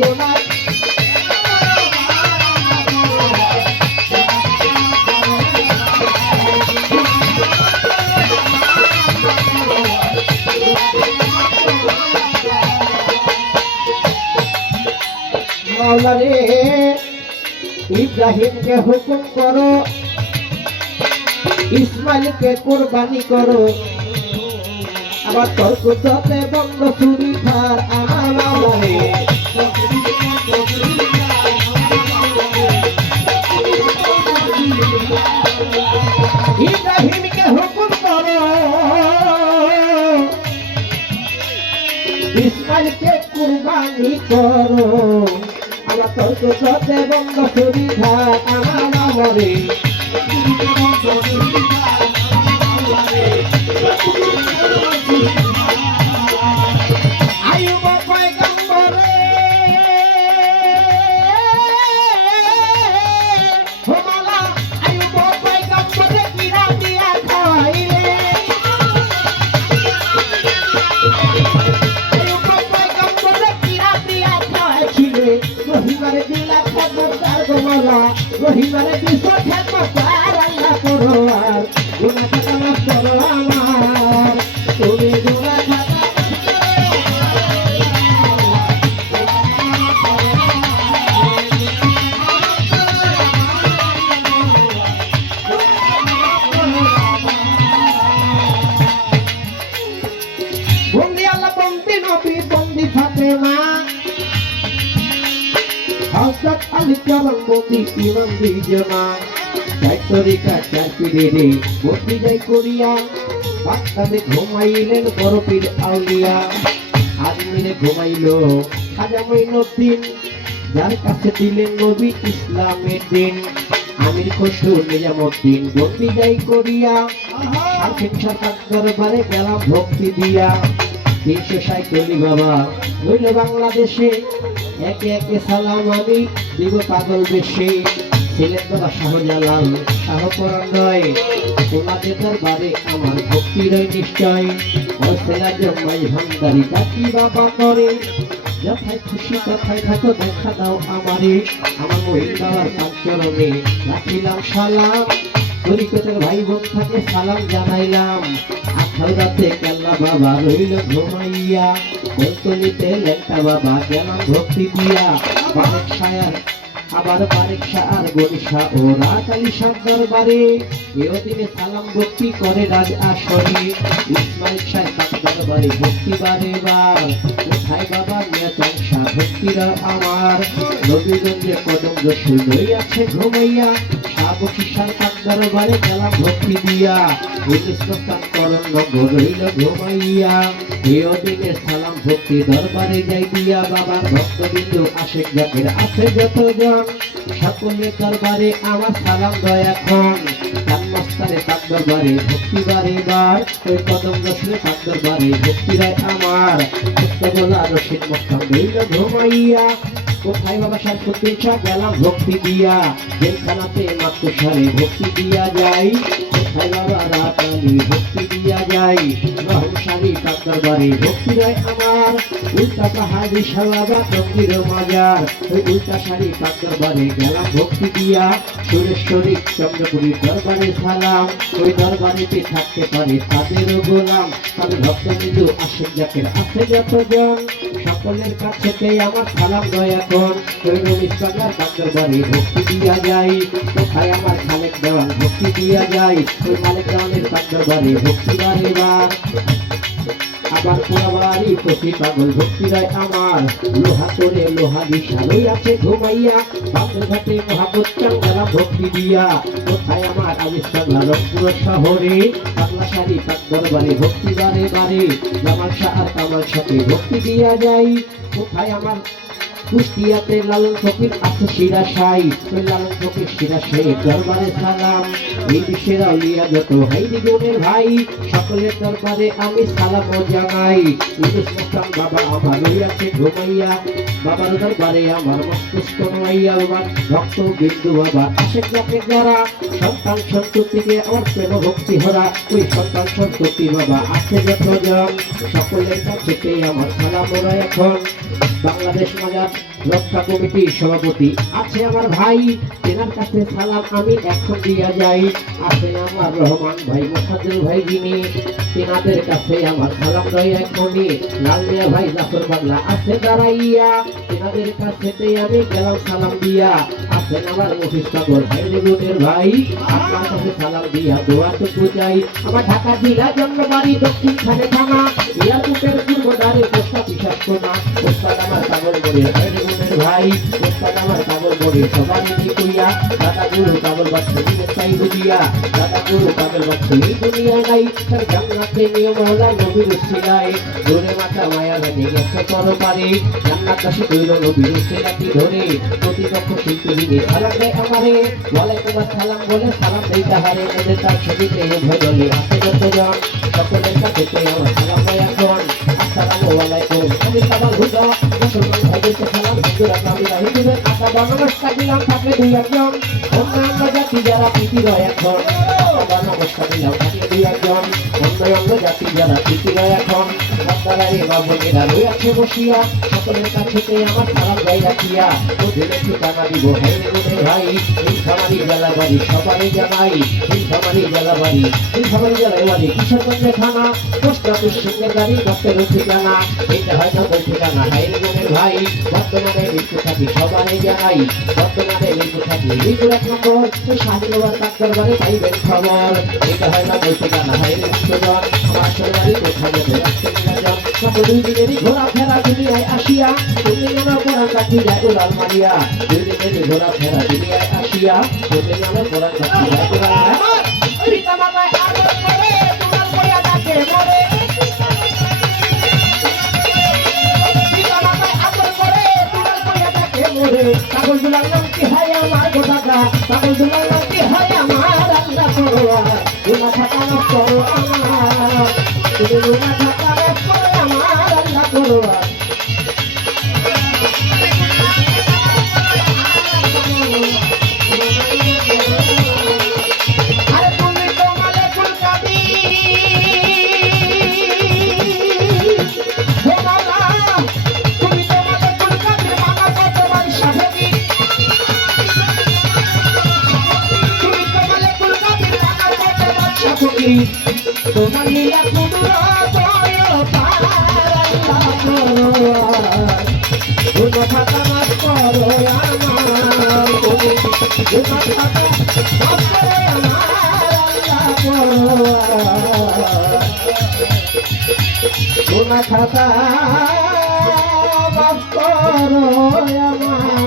গোনা মাওলা রে ইব্রাহিমকে হুকুম করো, ইসমাইলকে কোরবানি করো। আবার তর্ক যতে বন্ধ চুরি আমার করো আমার আমার রহিমারে দিলা খবরদার গোমালা রহিমারে দিছ খবরদার আল্লাহ করো আর ঘুমাইলেন আউলিয়া আজমিরে ঘুমাইল যার কাছে দিলেন নবী ইসলামের দিন আমির নিজামুদ্দিন বন্দি যাই করিয়া দরবারে গেলাম ভক্তি দিয়া তিনশো সাইকেলি বাবা রইল বাংলাদেশে একে একে সালাম আমি দিব পাগল বেশে। ছিলেন বাবা শাহজালাল, শাহপরাণ রয়। ওনাদের দরবারে আমার ভক্তি রয় নিশ্চয়। ও সেনা জন্মাই ভান্ডারি ডাকি বাবা করে যথায় খুশি, তথায় থাকো, দেখা দাও আমারে। আমার মহিল বাবার পাঁচরণে রাখিলাম সালাম। ভাই বোন থাকে, সালাম জানাইলাম। রাতে কেল্লা বাবা রইল ঘুমাইয়া বলতলিতে লেখা বাবা গেলাম ভক্তি দিয়া। বারেক সায়ার, আবার বারেক আর গরিষা ও রাত আলী শাহ দরবারে এও দিনে সালাম ভক্তি করে রাজ আসরে। ইসমাইল সাহেব তার বারে ভক্তি বারে বার। কোথায় বাবা চাংসা ভক্তিরা আমার। রবিগঞ্জে কদম রসুল আছে ঘুমাইয়া। সাবকি সরকার দরবারে গেলাম ভক্তি দিয়া। করণ রইল ঘুমাইয়া। সালাম ভক্তি দরবারে যাই দিয়া। বাবার ভক্তবিন্দু আশেক জাকের আছে যতজন। সকলের দরবারে আমার সালাম দয়া খন তার মস্তারে তার দরবারে ভক্তি বারে বার ওই কদম রসুলে তার দরবারে ভক্তি রায় আমার সত্য বলা রসিদ মস্তান রইল কোথায় বাবা সারসুদ্দিন শাহ গেলাম? ভক্তি দিয়া জেলখানাতে মাত্র সারে ভক্তি দিয়া যাই। কোথায় বাবা রাত ভক্তি দিয়া যাই। রহমশালী তার দরবারে ভক্তি রায় আমার। উল্টা পাহাড়ি সালাবা তন্দির মাজার। ওই উল্টা শাড়ি তার দরবারে গেলাম ভক্তি দিয়া। সুরেশ্বরী চন্দ্রপুরী দরবারে সালাম ওই দরবারেতে থাকতে পারে তাদেরও গোলাম। তাদের ভক্ত বিন্দু আশেক জাকের আছে যতজন সকলের কাছেতে আমার সালাম, দয়া কর তৈরুল ইসলামের দরবারে ভক্তি দিয়া যাই। কোথায় আমার মালিক দেওয়ান ভক্তি দিয়া যাই। ওই মালিক দেওয়ানের দরবারে ভক্তি বারে বার আবার পোড়াবাড়ি প্রতি পাগল ভক্তি রায় আমার। লোহা করে লোহা বিশালই আছে ঘুমাইয়া। বাপের ঘাটে মহাবত চাঙ্গালা ভক্তি দিয়া। কোথায় আমার আবিষ্কার রংপুর শহরে? পাতলা শাড়ি পাক দরবারে ভক্তি বারে বারে। জামাল শাহ আর কামাল সাথে ভক্তি দিয়া যাই। কোথায় আমার কুষ্টিয়াতে লালন ফকির আছে শিরাশাই ওই লালন ফকির শিরাশাই দরবারে সালাম। এই বিশ্বের আউলিয়া যত হাই জীবনের ভাই, সকলের দরবারে আমি সালাম ও জানাই। মোস্তান বাবা আমার রইয়াছে ঘুমাইয়া। বাবার দরবারে আমার মস্তিষ্ক নোয়াইয়া আমার ভক্ত বিন্দু বাবা আশেক যাকে যারা। সন্তান সন্ততিকে আমার প্রেম ভক্তি হরা। ওই সন্তান সন্ততি বাবা আছে যতজন সকলের কাছে আমার সালাম ওরা এখন। বাংলাদেশ মাজার রক্ষা কমিটির সভাপতি আছে আমার ভাই। তেনার কাছে সালাম আমি এখন দিয়া যাই। আছেন আমার রহমান ভাই মোহাম্মদুল ভাই যিনি। তেনাদের কাছে আমার সালাম রয় এখনই। লাল মিয়া ভাই, জাফর বাংলা আছে দাঁড়াইয়া। তেনাদের কাছে আমি গেলাম সালাম দিয়া। আছেন আমার মফিস সাগর ভাই রেগুনের ভাই। আপনার কাছে সালাম দিয়া দোয়া তো চাই। আমার ঢাকা জেলা জন্মবাড়ি দক্ষিণ খানে থানা। এয়ারপোর্টের পূর্ব দ্বারে পোস্টা পিসাব কোনা পোস্টার আমার কাগজ বলে ভাই আমার কাগজ বলে সবার নিধি কইয়া? দাদা গুরু কাগজ বাচ্চা তাই বুঝিয়া। দাদা গুরু কাগজ বাচ্চা দুনিয়া নাই। তার জান্নাতে নিয়ম হলা নবীর সিলাই। ধরে মাথা মায়া ভেঙে গেছে পর পারে জান্নাত দাসে কইল, নবীর সিলাটি ধরে প্রতিপক্ষ শিল্পী সালাম দেয় আমারে। ওয়ালাইকুম আসসালাম বলে সালাম দেই তাহারে। এদের তার ছবিতে ভজলে আছে যতজন সকলের কাছে আমার সালাম এখন আসসালামু আলাইকুম আমি সালাম হুদা মুসলমান ভাইদেরকে সালাম একজন অন্যান্য জাতি যারা পৃথিবী এখন আশা বা নমস্কার দিলাম থাকলে দুই একজন অন্যান্য জাতি যারা পৃথিবী এখন আপনারাই বাবুনেরা রয়েছে বসিয়া, সকলের কাছে পেয়ে আমার সালাম গাই রাখিয়া ও দিলে ঠিকানা দিব ভাই রে ভাই, এই খামারি জেলা বাড়ি সবারই জানাই খামারি জেলা বাড়ি খামারি জেলায় বাড়ি কিশোরগঞ্জে থানা পোস্ট অফিস সিংহের গাড়ি দপ্তরের ঠিকানা এইটা হয়তো বই ঠিকানা হাই রে ভাই, বর্তমানে মৃত্যু থাকি সবারই জানাই, বর্তমানে মৃত্যু হাই বিশ্বজন আমার বাড়ি কোথায় যাবে রাষ্ট্র নিরাজন কত দুই দিনেরই ঘোরা ফেরা দুনিয়ায় আসিয়া তুমি ঘোরা ফেরা দুনিয়ায় আসিয়া করো আমার নষ্ট করো। খাতা মাফ করো আমার